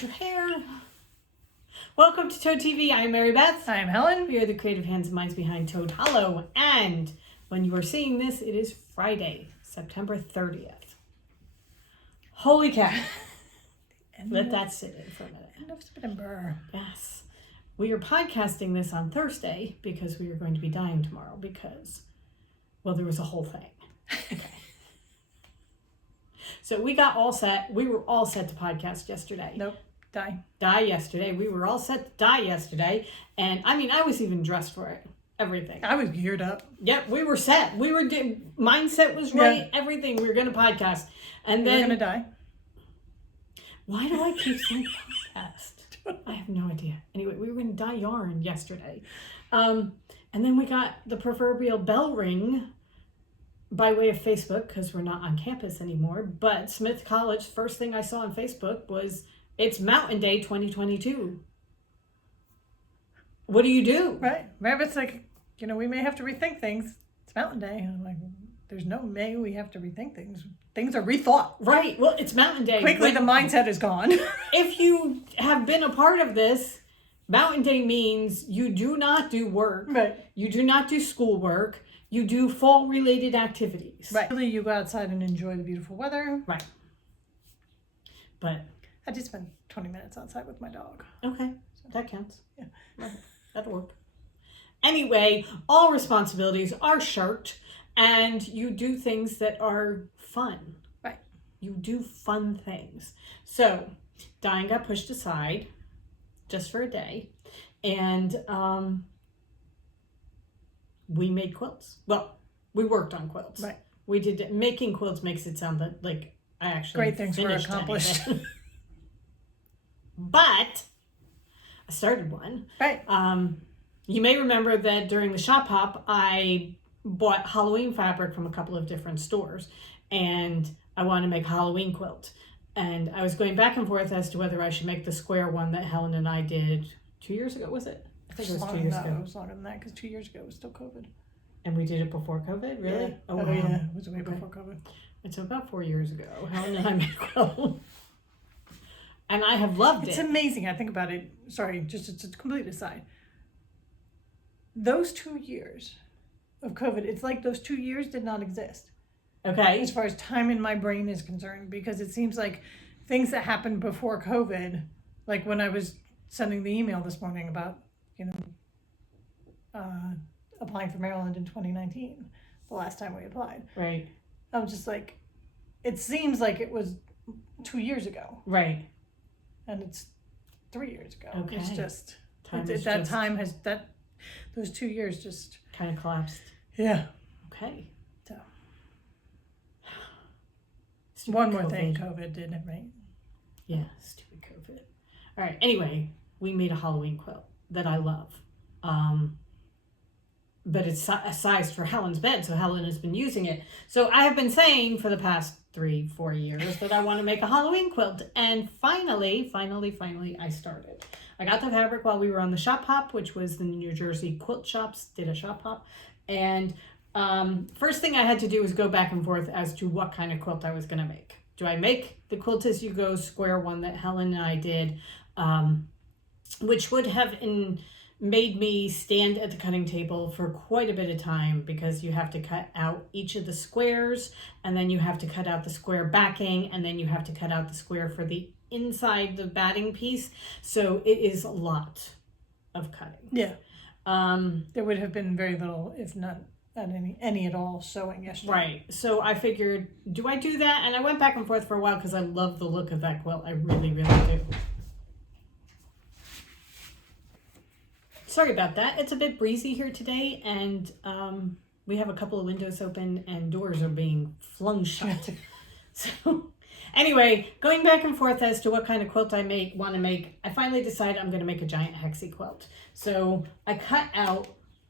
wash your hair. Welcome to Toad TV. I am Mary Beth. I am Helen. We are the creative hands and minds behind Toad Hollow. And when you are seeing this, it is Friday, September 30th. Holy cow. Let that sit in for a minute. End of September. Yes. We are podcasting this on Thursday because we are going to be dying tomorrow because, well, there was a whole thing. Okay. So we got all set. We were all set to podcast yesterday. Nope. Die yesterday. We were all set to die yesterday. And I mean, I was even dressed for it. Everything. I was geared up. Yep, we were set. Mindset was right. Yeah. Everything. We were going to podcast. And then. We're going to die. Why do I keep saying podcast? I have no idea. Anyway, we were going to dye yarn yesterday. And then we got the proverbial bell ring by way of Facebook because we're not on campus anymore. But Smith College, first thing I saw on Facebook was, it's Mountain Day 2022. What do you do? Right. Rabbit's like, we may have to rethink things. It's Mountain Day. And I'm like, there's no may we have to rethink things. Things are rethought. Right. Well, it's Mountain Day. Quickly, the mindset is gone. If you have been a part of this, Mountain Day means you do not do work. Right. You do not do schoolwork. You do fall-related activities. Right. Really, you go outside and enjoy the beautiful weather. Right. But I did spend 20 minutes outside with my dog. Okay. That counts. Yeah. Right. That'll work. Anyway, all responsibilities are shirked. And you do things that are fun. Right. You do fun things. So, dyeing got pushed aside just for a day. And we made quilts. Well, we worked on quilts. Right. We did. Making quilts makes it sound like I actually great things were accomplished. But I started one. Right. You may remember that during the shop hop, I bought Halloween fabric from a couple of different stores, and I wanted to make a Halloween quilt. And I was going back and forth as to whether I should make the square one that Helen and I did 2 years ago, was it? I think it was 2 years ago. It was longer than that because 2 years ago it was still COVID. And we did it before COVID, really? Yeah. Oh, wow. Yeah, it was way before COVID. It's about 4 years ago. Helen and I made a quilt. And I have loved it. It's amazing. I think about it. Sorry, just a complete aside. Those 2 years of COVID, it's like those 2 years did not exist. Okay. As far as time in my brain is concerned, because it seems like things that happened before COVID, like when I was sending the email this morning about, applying for Maryland in 2019, the last time we applied. Right. I'm just like, it seems like it was 2 years ago. Right. And it's 3 years ago. Okay. It's just, those 2 years just kind of collapsed. Yeah. Okay. So. Stupid One more COVID. thing COVID did, right? Yeah, stupid COVID. All right. Anyway, we made a Halloween quilt that I love. But it's sized for Helen's bed, so Helen has been using it. So I have been saying for the past 3-4 years that I want to make a Halloween quilt. And finally, I started. I got the fabric while we were on the shop hop, which was the New Jersey quilt shops, did a shop hop. And first thing I had to do was go back and forth as to what kind of quilt I was going to make. Do I make the Quilt As You Go square one that Helen and I did, which would have made me stand at the cutting table for quite a bit of time because you have to cut out each of the squares, and then you have to cut out the square backing, and then you have to cut out the square for the inside the batting piece. So it is a lot of cutting. Yeah. There would have been very little, if not any at all, sewing yesterday. Right. So I figured, do I do that? And I went back and forth for a while because I love the look of that quilt. I really, really do. Sorry about that. It's a bit breezy here today, and we have a couple of windows open and doors are being flung shut. So anyway, going back and forth as to what kind of quilt I want to make, I finally decided I'm going to make a giant hexie quilt. So I cut out,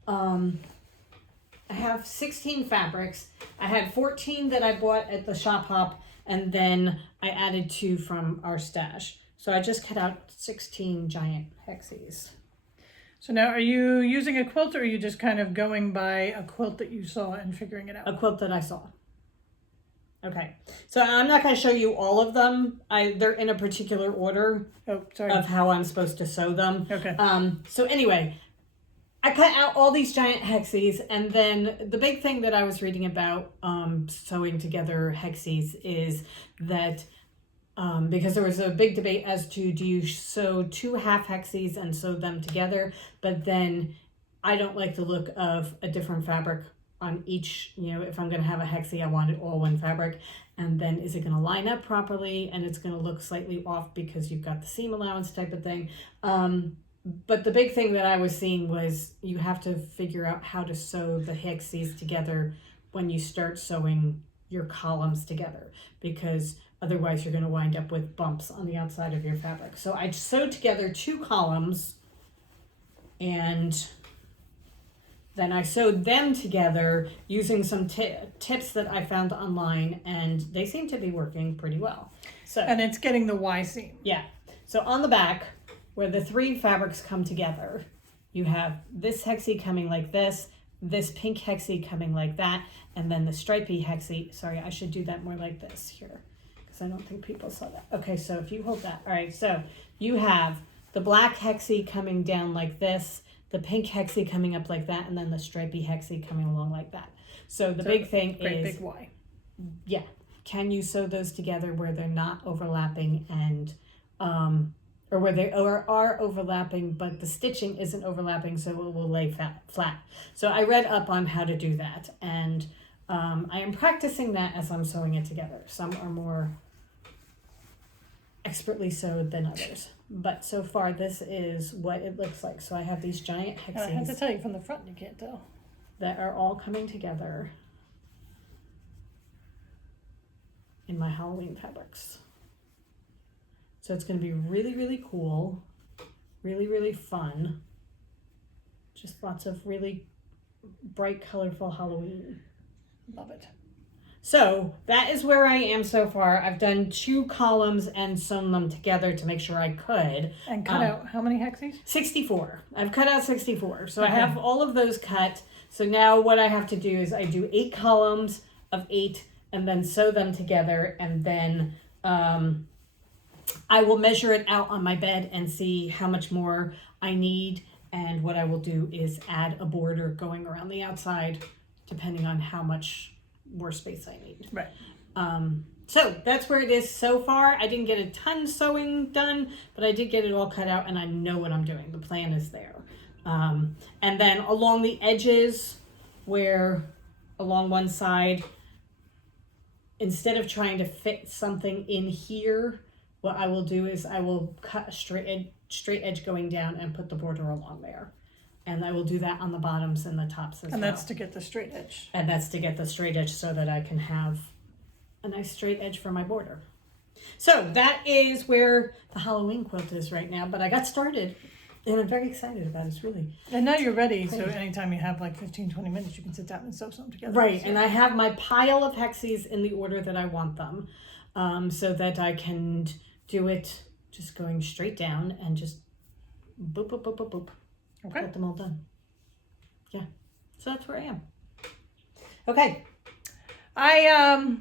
I have 16 fabrics. I had 14 that I bought at the shop hop, and then I added 2 from our stash. So I just cut out 16 giant hexies. So now, are you using a quilt, or are you just kind of going by a quilt that you saw and figuring it out? A quilt that I saw. Okay, so I'm not going to show you all of them. They're in a particular order Oh, sorry. of how I'm supposed to sew them. Okay. So anyway, I cut out all these giant hexies, and then the big thing that I was reading about sewing together hexies is that because there was a big debate as to do you sew 2 half hexies and sew them together, but then I don't like the look of a different fabric on each, if I'm going to have a hexie, I want it all one fabric. And then is it going to line up properly? And it's going to look slightly off because you've got the seam allowance type of thing. But the big thing that I was seeing was you have to figure out how to sew the hexies together when you start sewing your columns together, because otherwise you're going to wind up with bumps on the outside of your fabric. So I sewed together 2 columns, and then I sewed them together using some tips that I found online, and they seem to be working pretty well. So, And it's getting the Y seam. yeah. So on the back, where the 3 fabrics come together, you have this hexie coming like this pink hexie coming like that, and then the stripy hexie. Sorry, I should do that more like this here, because I don't think people saw that. Okay, so if you hold that. All right, so you have the black hexie coming down like this, the pink hexie coming up like that, and then the stripy hexie coming along like that. So the big thing is, big Y. yeah, can you sew those together where they're not overlapping and or where they are overlapping, but the stitching isn't overlapping, so it will lay flat. So I read up on how to do that, and I am practicing that as I'm sewing it together. Some are more expertly sewed than others, but so far this is what it looks like. So I have these giant And I have to hexies tell you, from the front you can't tell. that are all coming together in my Halloween fabrics. So it's going to be really, really cool, really, really fun. Just lots of really bright, colorful Halloween. Love it. So that is where I am so far. I've done 2 columns and sewn them together to make sure I could. And cut out how many hexies? 64. I've cut out 64. So Okay. I have all of those cut. So now what I have to do is I do 8 columns of 8 and then sew them together, and then I will measure it out on my bed and see how much more I need, and what I will do is add a border going around the outside depending on how much more space I need. Right. So that's where it is so far. I didn't get a ton sewing done, but I did get it all cut out, and I know what I'm doing. The plan is there. And then along the edges, where along one side, instead of trying to fit something in here, what I will do is I will cut a straight edge going down and put the border along there. And I will do that on the bottoms and the tops as well. And that's to get the straight edge. And that's to get the straight edge so that I can have a nice straight edge for my border. So that is where the Halloween quilt is right now. But I got started, and I'm very excited about it. It's really... And now you're ready, so Great. anytime you have like 15, 20 minutes, you can sit down and sew something together. Right, So- and I have my pile of hexies in the order that I want them, so that I can do it just going straight down and just boop, boop, boop, boop, boop. Okay. Get them all done. Yeah, so that's where I am. Okay. I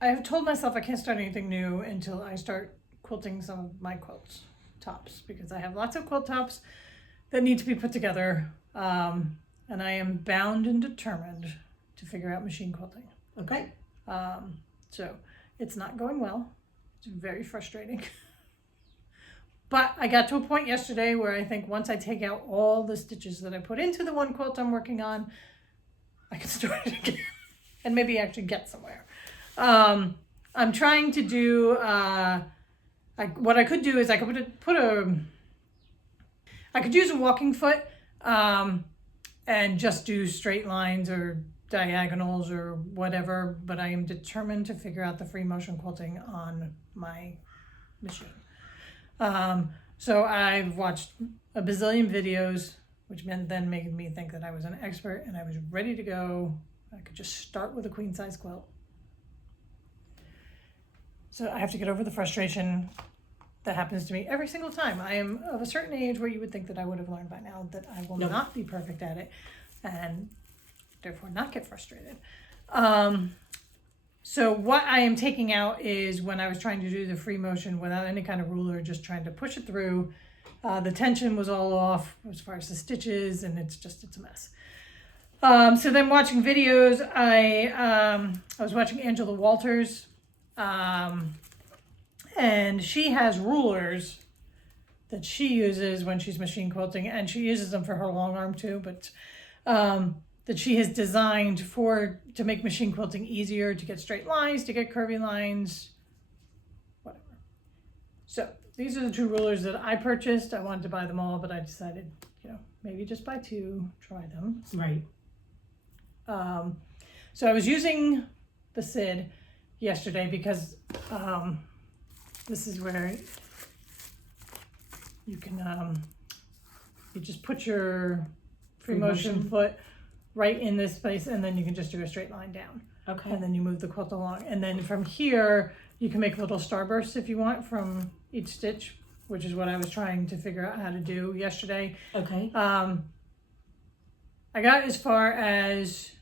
have told myself I can't start anything new until I start quilting some of my quilts tops, because I have lots of quilt tops that need to be put together, and I am bound and determined to figure out machine quilting. Okay. So it's not going well. It's very frustrating. But I got to a point yesterday where I think once I take out all the stitches that I put into the one quilt I'm working on, I can start it again and maybe actually get somewhere. I'm trying to do, what I could do is I could I could use a walking foot and just do straight lines or diagonals or whatever, but I am determined to figure out the free motion quilting on my machine. So I've watched a bazillion videos, which then made me think that I was an expert, and I was ready to go. I could just start with a queen size quilt. So I have to get over the frustration that happens to me every single time. I am of a certain age where you would think that I would have learned by now that I will Nope. not be perfect at it, and therefore not get frustrated. So what I am taking out is when I was trying to do the free motion without any kind of ruler, just trying to push it through, the tension was all off as far as the stitches, and it's a mess. So then watching videos, I was watching Angela Walters, and she has rulers that she uses when she's machine quilting, and she uses them for her long arm too, but that she has designed to make machine quilting easier, to get straight lines, to get curvy lines, whatever. So these are the 2 rulers that I purchased. I wanted to buy them all, but I decided, maybe just buy 2, try them. Right. So I was using the SID yesterday because this is where you can you just put your free motion foot right in this place, and then you can just do a straight line down. Okay. And then you move the quilt along, and then from here you can make little starbursts if you want from each stitch, which is what I was trying to figure out how to do yesterday. Okay. I got as far as,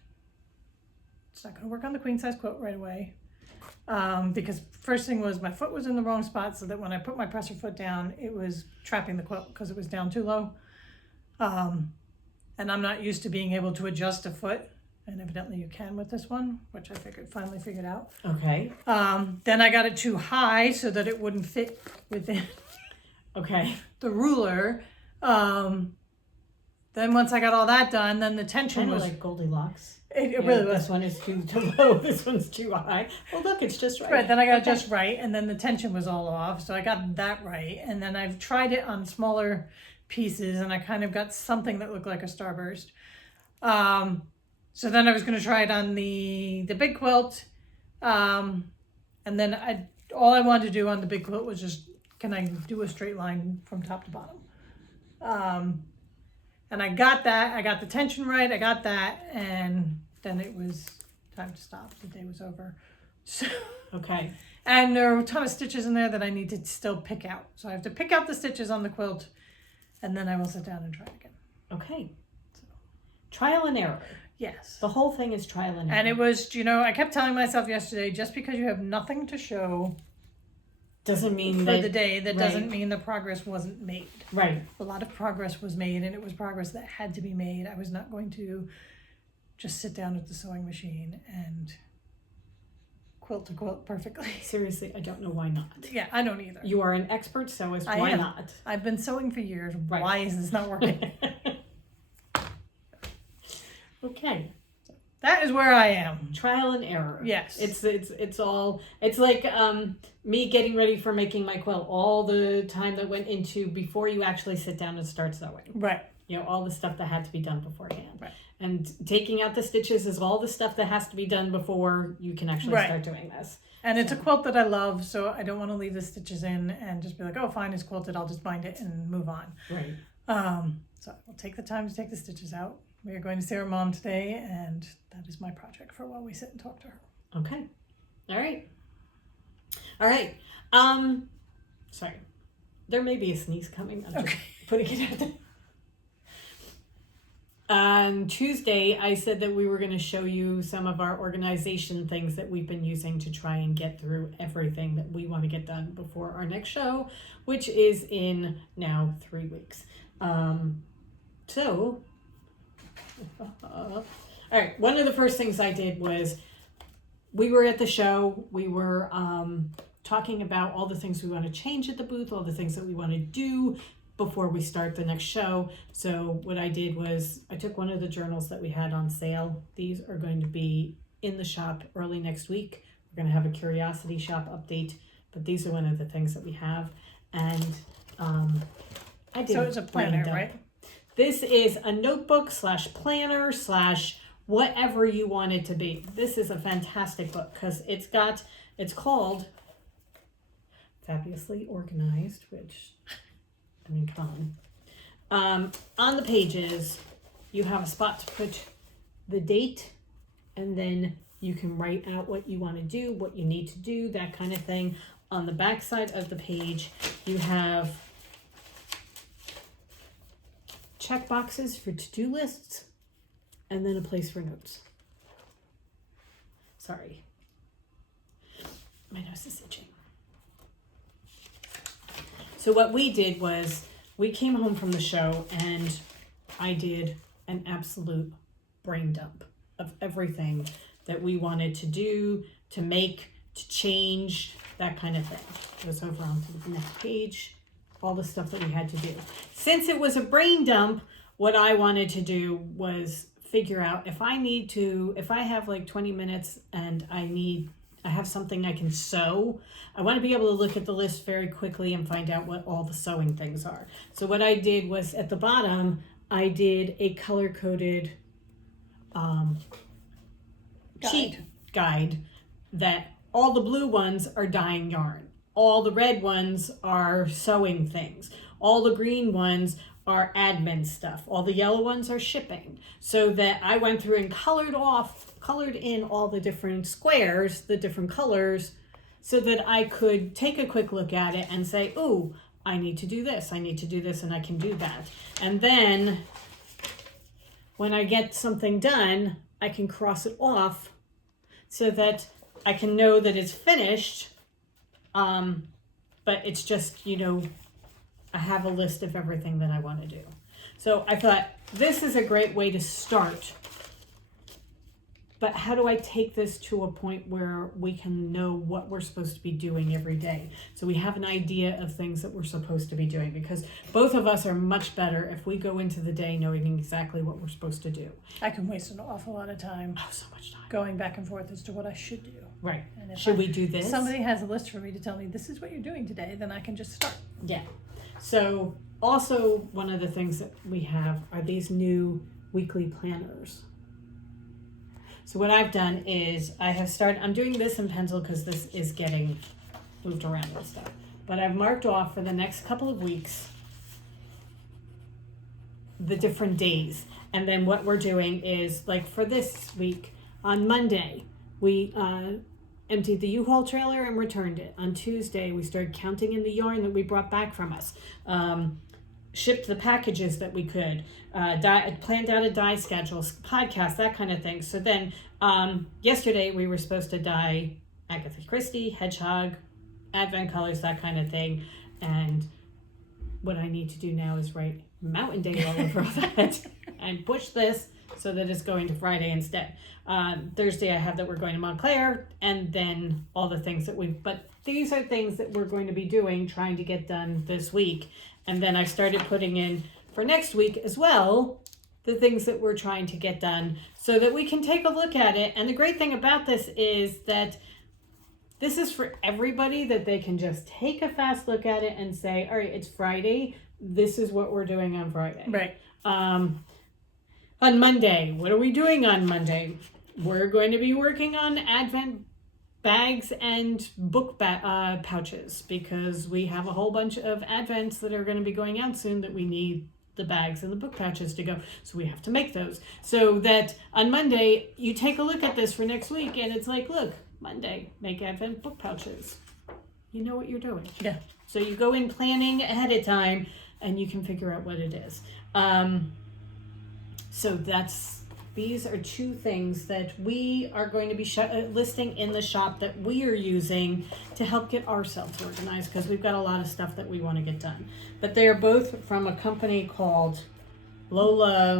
it's not going to work on the queen size quilt right away, because first thing was my foot was in the wrong spot, so that when I put my presser foot down, it was trapping the quilt because it was down too low. And I'm not used to being able to adjust a foot, and evidently you can with this one, which I finally figured out. Okay. Then I got it too high so that it wouldn't fit within Okay. the ruler. Then once I got all that done, then the tension Kind of was like Goldilocks. it really was. This one is too low. This one's too high. Well, look, it's just right. Right, then I got it just right, and then the tension was all off, so I got that right. And then I've tried it on smaller pieces, and I kind of got something that looked like a starburst. So then I was going to try it on the big quilt, and then all I wanted to do on the big quilt was just, can I do a straight line from top to bottom? And I got that. I got the tension right. I got that, and then it was time to stop. The day was over. So, Okay. and there are a ton of stitches in there that I need to still pick out. So I have to pick out the stitches on the quilt, and then I will sit down and try again. Okay. Trial and error. Yes. The whole thing is trial and error. And it was, I kept telling myself yesterday, just because you have nothing to show doesn't mean for that the day, that right. doesn't mean the progress wasn't made. Right. A lot of progress was made, and it was progress that had to be made. I was not going to just sit down at the sewing machine and quilt to quilt perfectly. Seriously, I don't know why not. Yeah, I don't either. You are an expert sewist. I Why am. not? I've been sewing for years. Right. Why is this not working? Okay. That is where I am. Trial and error. Yes. It's all, it's like me getting ready for making my quilt. All the time that went into before you actually sit down and start sewing. Right. All the stuff that had to be done beforehand. Right. And taking out the stitches is all the stuff that has to be done before you can actually Right. start doing this. And it's a quilt that I love, so I don't want to leave the stitches in and just be like, oh, fine, it's quilted. I'll just bind it and move on. Right. So I'll take the time to take the stitches out. We are going to see our mom today, and that is my project for while we sit and talk to her. Okay. All right. Sorry. There may be a sneeze coming. I'm just putting it out there. On Tuesday, I said that we were going to show you some of our organization things that we've been using to try and get through everything that we want to get done before our next show, which is in now 3 weeks. All right, one of the first things I did was we were at the show. We were talking about all the things we want to change at the booth, all the things that we want to do before we start the next show. So what I did was I took one of the journals that we had on sale. These are going to be in the shop early next week. We're going to have a curiosity shop update, but these are one of the things that we have. And I did. So it's a planner, right? This is a notebook / planner / whatever you want it to be. This is a fantastic book because it's called Fabulously Organized, which, I mean, come on. On the pages, you have a spot to put the date, and then you can write out what you want to do, what you need to do, that kind of thing. On the back side of the page, you have check boxes for to-do lists, and then a place for notes. Sorry. My nose is itching. So what we did was we came home from the show and I did an absolute brain dump of everything that we wanted to do, to make, to change, that kind of thing. Goes over onto the next page, all the stuff that we had to do. Since it was a brain dump, what I wanted to do was figure out if I have like 20 minutes and I have something I can sew, I want to be able to look at the list very quickly and find out what all the sewing things are. So what I did was at the bottom, I did a color-coded cheat guide that all the blue ones are dyeing yarn. All the red ones are sewing things. All the green ones are admin stuff. All the yellow ones are shipping. So that I went through and colored in all the different squares, the different colors, so that I could take a quick look at it and say, ooh, I need to do this, and I can do that. And then when I get something done, I can cross it off so that I can know that it's finished. But it's just, I have a list of everything that I want to do. So I thought this is a great way to start. But how do I take this to a point where we can know what we're supposed to be doing every day? So we have an idea of things that we're supposed to be doing, because both of us are much better if we go into the day knowing exactly what we're supposed to do. I can waste an awful lot of time. Oh, so much time. Going back and forth as to what I should do. Right. And if Should we do this? Somebody has a list for me to tell me this is what you're doing today, then I can just start. Yeah. So also one of the things that we have are these new weekly planners. So what I've done is I'm doing this in pencil because this is getting moved around and stuff. But I've marked off for the next couple of weeks the different days. And then what we're doing is, like for this week, on Monday, we emptied the U-Haul trailer and returned it. On Tuesday, we started counting in the yarn that we brought back from us. Shipped the packages that we could, planned out a dye schedule, podcast, that kind of thing. So then yesterday we were supposed to dye Agatha Christie, Hedgehog, Advent colors, that kind of thing. And what I need to do now is write Mountain Day all over that and push this so that it's going to Friday instead. Thursday I have that we're going to Montclair, and then all the things that but these are things that we're going to be doing, trying to get done this week. And then I started putting in for next week as well, the things that we're trying to get done so that we can take a look at it. And the great thing about this is that this is for everybody, that they can just take a fast look at it and say, all right, it's Friday. This is what we're doing on Friday. Right. On Monday, what are we doing on Monday? We're going to be working on Advent bags and book pouches, because we have a whole bunch of Advents that are going to be going out soon that we need the bags and the book pouches to go. So we have to make those. So that on Monday, you take a look at this for next week and it's like, look, Monday, make Advent book pouches. You know what you're doing. Yeah. So you go in planning ahead of time and you can figure out what it is. So these are two things that we are going to be listing in the shop that we are using to help get ourselves organized, because we've got a lot of stuff that we want to get done. But they are both from a company called Lola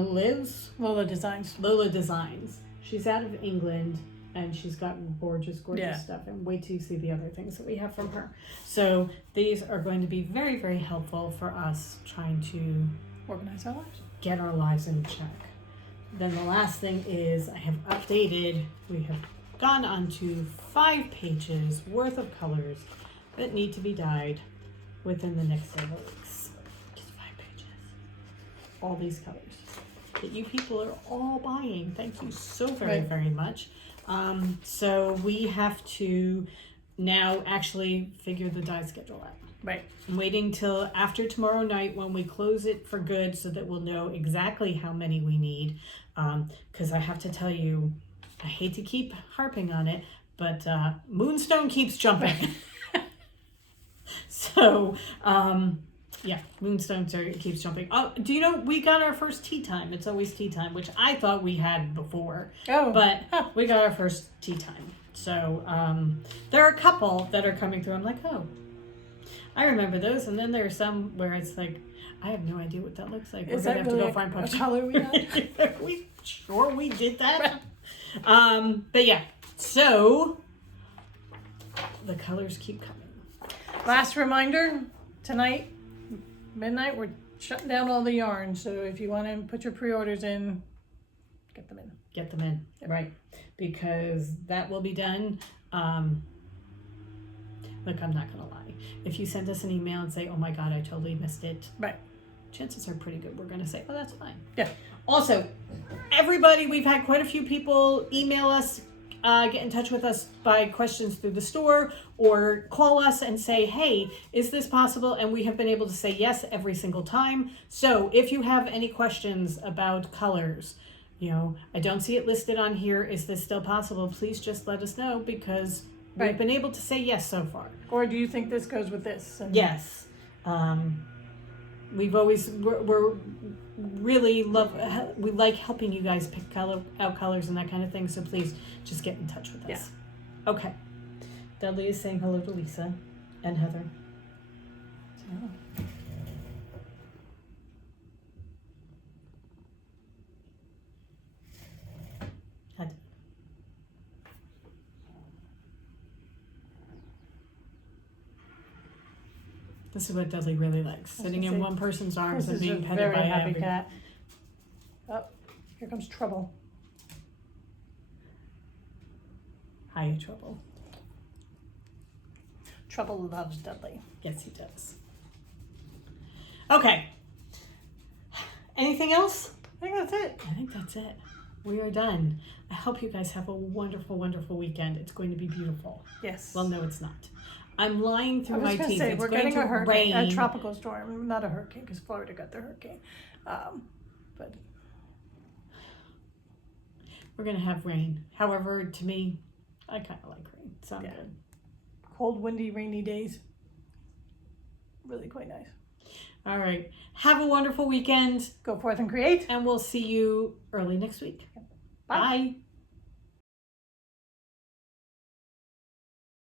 Designs. She's out of England and she's got gorgeous stuff, and wait till you see the other things that we have from her. So these are going to be very, very helpful for us trying to organize our lives, get our lives in check. Then the last thing is I have updated, we have gone on to 5 pages worth of colors that need to be dyed within the next several weeks. Just 5 pages. All these colors that you people are all buying. Thank you so very, very much. So we have to now actually figure the dye schedule out. Right. I'm waiting till after tomorrow night when we close it for good so that we'll know exactly how many we need. Because I have to tell you, I hate to keep harping on it, but Moonstone keeps jumping. So, Moonstone keeps jumping. Oh, do you know, we got our first tea time. It's always tea time, which I thought we had before. Oh. But we got our first tea time. So there are a couple that are coming through. I'm like, oh, I remember those. And then there are some where it's like, I have no idea what that looks like. Is We're that going to really have to go find a color we had? we did that. But yeah, so the colors keep coming. Last reminder, tonight, midnight, we're shutting down all the yarn. So if you want to put your pre-orders in, get them in. Get them in, right? Because that will be done. Look, I'm not going to lie. If you send us an email and say, oh my God, I totally missed it. Right. Chances are pretty good we're going to say, oh, that's fine. Yeah. Also, everybody, we've had quite a few people email us, get in touch with us by questions through the store, or call us and say, hey, is this possible? And we have been able to say yes every single time. So if you have any questions about colors, you know, I don't see it listed on here, is this still possible? Please just let us know, because we've been able to say yes so far. Or do you think this goes with this? And Yes. We're really we like helping you guys pick out colors and that kind of thing. So please just get in touch with us. Yeah. Okay. Dudley is saying hello to Lisa and Heather. So. This is what Dudley really likes, sitting in one person's arms and being petted by happy every cat. Oh, here comes trouble. Hi, Trouble. Trouble loves Dudley. Yes, he does. Okay. Anything else? I think that's it. I think that's it. We are done. I hope you guys have a wonderful, wonderful weekend. It's going to be beautiful. Yes. Well, no, it's not. I'm lying through my teeth. Say, it's we're going getting to a hurricane, rain. a tropical storm, not a hurricane, because Florida got the hurricane. But we're going to have rain. However, to me, I kind of like rain. So I'm good. Cold, windy, rainy days. Really quite nice. All right. Have a wonderful weekend. Go forth and create. And we'll see you early next week. Bye. Bye.